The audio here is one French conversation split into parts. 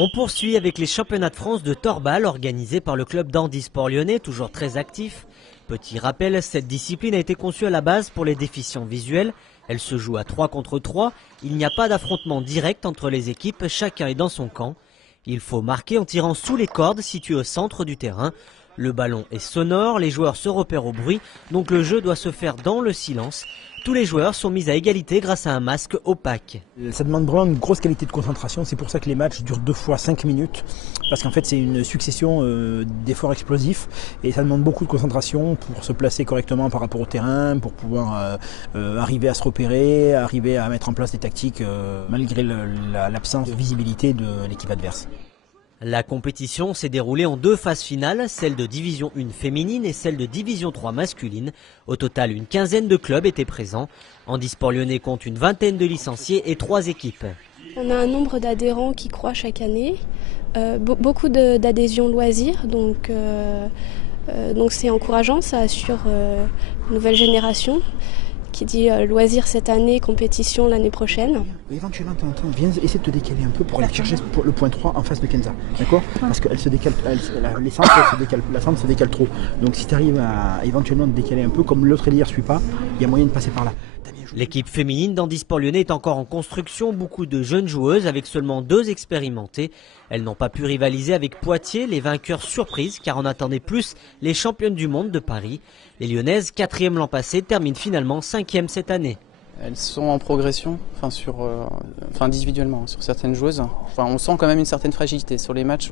On poursuit avec les championnats de France de torbal organisés par le club d'handisport lyonnais, toujours très actif. Petit rappel, cette discipline a été conçue à la base pour les déficients visuels. Elle se joue à 3 contre 3. Il n'y a pas d'affrontement direct entre les équipes, chacun est dans son camp. Il faut marquer en tirant sous les cordes situées au centre du terrain. Le ballon est sonore, les joueurs se repèrent au bruit, donc le jeu doit se faire dans le silence. Tous les joueurs sont mis à égalité grâce à un masque opaque. Ça demande vraiment une grosse qualité de concentration, c'est pour ça que les matchs durent 2 fois 5 minutes, parce qu'en fait c'est une succession d'efforts explosifs et ça demande beaucoup de concentration pour se placer correctement par rapport au terrain, pour pouvoir arriver à se repérer, arriver à mettre en place des tactiques malgré l'absence de visibilité de l'équipe adverse. La compétition s'est déroulée en 2 phases finales, celle de Division 1 féminine et celle de Division 3 masculine. Au total, une quinzaine de clubs étaient présents. Handisport lyonnais compte une vingtaine de licenciés et 3 équipes. On a un nombre d'adhérents qui croît chaque année, beaucoup d'adhésions loisirs, donc c'est encourageant, ça assure une nouvelle génération. Qui dit loisirs cette année, compétition l'année prochaine. Éventuellement, viens essayer de te décaler un peu pour aller chercher le point 3 en face de Kenza, d'accord ? Parce qu'elle se décale, les centres la centre se décale trop. Donc si tu arrives à éventuellement te décaler un peu, comme l'autre ailier ne suit pas, il y a moyen de passer par là. L'équipe féminine d'handisport lyonnais est encore en construction, beaucoup de jeunes joueuses avec seulement 2 expérimentées. Elles n'ont pas pu rivaliser avec Poitiers, les vainqueurs surprises car on attendait plus les championnes du monde de Paris. Les Lyonnaises, 4e l'an passé, terminent finalement 5e cette année. Elles sont en progression, individuellement, sur certaines joueuses. On sent quand même une certaine fragilité. Sur les matchs,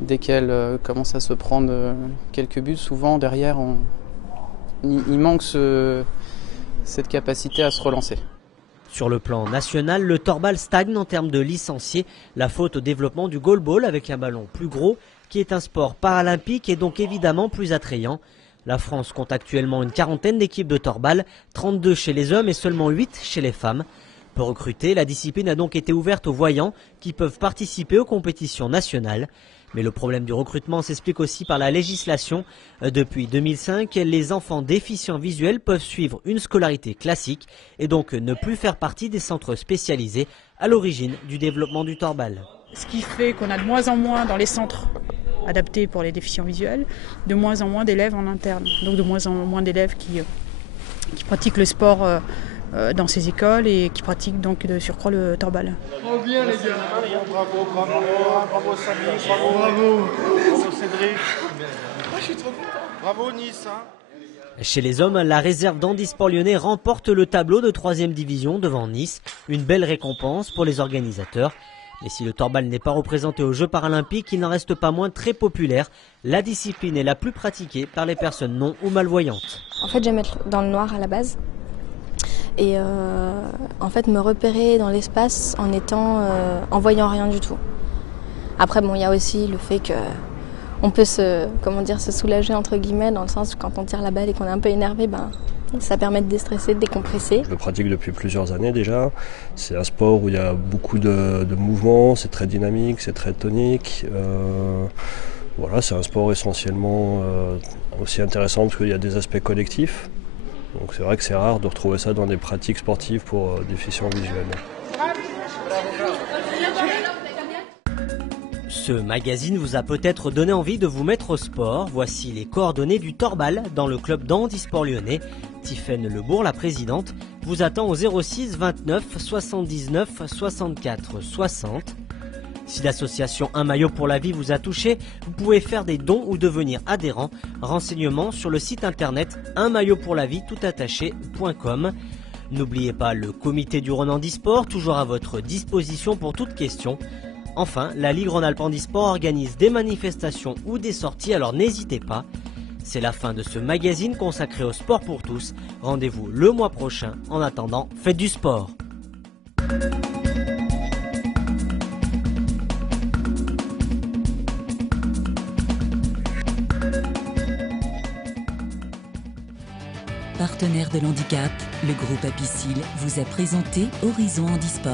dès qu'elles commencent à se prendre quelques buts, souvent derrière, il manque cette capacité à se relancer. Sur le plan national, le torbal stagne en termes de licenciés. La faute au développement du goalball avec un ballon plus gros, qui est un sport paralympique et donc évidemment plus attrayant. La France compte actuellement une quarantaine d'équipes de torbal, 32 chez les hommes et seulement 8 chez les femmes. Pour recruter, la discipline a donc été ouverte aux voyants qui peuvent participer aux compétitions nationales. Mais le problème du recrutement s'explique aussi par la législation. Depuis 2005, les enfants déficients visuels peuvent suivre une scolarité classique et donc ne plus faire partie des centres spécialisés à l'origine du développement du torbal. Ce qui fait qu'on a de moins en moins dans les centres adaptés pour les déficients visuels, de moins en moins d'élèves en interne. Donc de moins en moins d'élèves qui pratiquent le sport dans ces écoles et qui pratiquent donc de surcroît le torbal. Oh bien les gars, bravo Samy, bravo Cédric. Moi je suis trop content. Bravo Nice. Chez les hommes, la réserve d'handisport lyonnais remporte le tableau de 3e division devant Nice. Une belle récompense pour les organisateurs. Mais si le torbal n'est pas représenté aux Jeux paralympiques, il n'en reste pas moins très populaire. La discipline est la plus pratiquée par les personnes non ou malvoyantes. En fait, j'aime être dans le noir à la base. Et en fait me repérer dans l'espace en voyant rien du tout. Après il y a aussi le fait que on peut se soulager entre guillemets dans le sens quand on tire la balle et qu'on est un peu énervé, ça permet de déstresser, de décompresser. Je le pratique depuis plusieurs années déjà. C'est un sport où il y a beaucoup de mouvements, c'est très dynamique, c'est très tonique. Voilà, c'est un sport essentiellement aussi intéressant parce qu'il y a des aspects collectifs. Donc c'est vrai que c'est rare de retrouver ça dans des pratiques sportives pour déficients visuels. Ce magazine vous a peut-être donné envie de vous mettre au sport. Voici les coordonnées du torbal dans le club d'handisport lyonnais. Tiffaine Lebourg, la présidente, vous attend au 06 29 79 64 60. Si l'association Un maillot pour la vie vous a touché, vous pouvez faire des dons ou devenir adhérent. Renseignements sur le site internet unmaillotpourlavie.com. N'oubliez pas le comité du Rhône Handisport, toujours à votre disposition pour toute question. Enfin, la Ligue Rhône-Alpes Handisport organise des manifestations ou des sorties, alors n'hésitez pas. C'est la fin de ce magazine consacré au sport pour tous. Rendez-vous le mois prochain. En attendant, faites du sport. Partenaire de l'handicap, le groupe Apicil vous a présenté Horizon Handisport.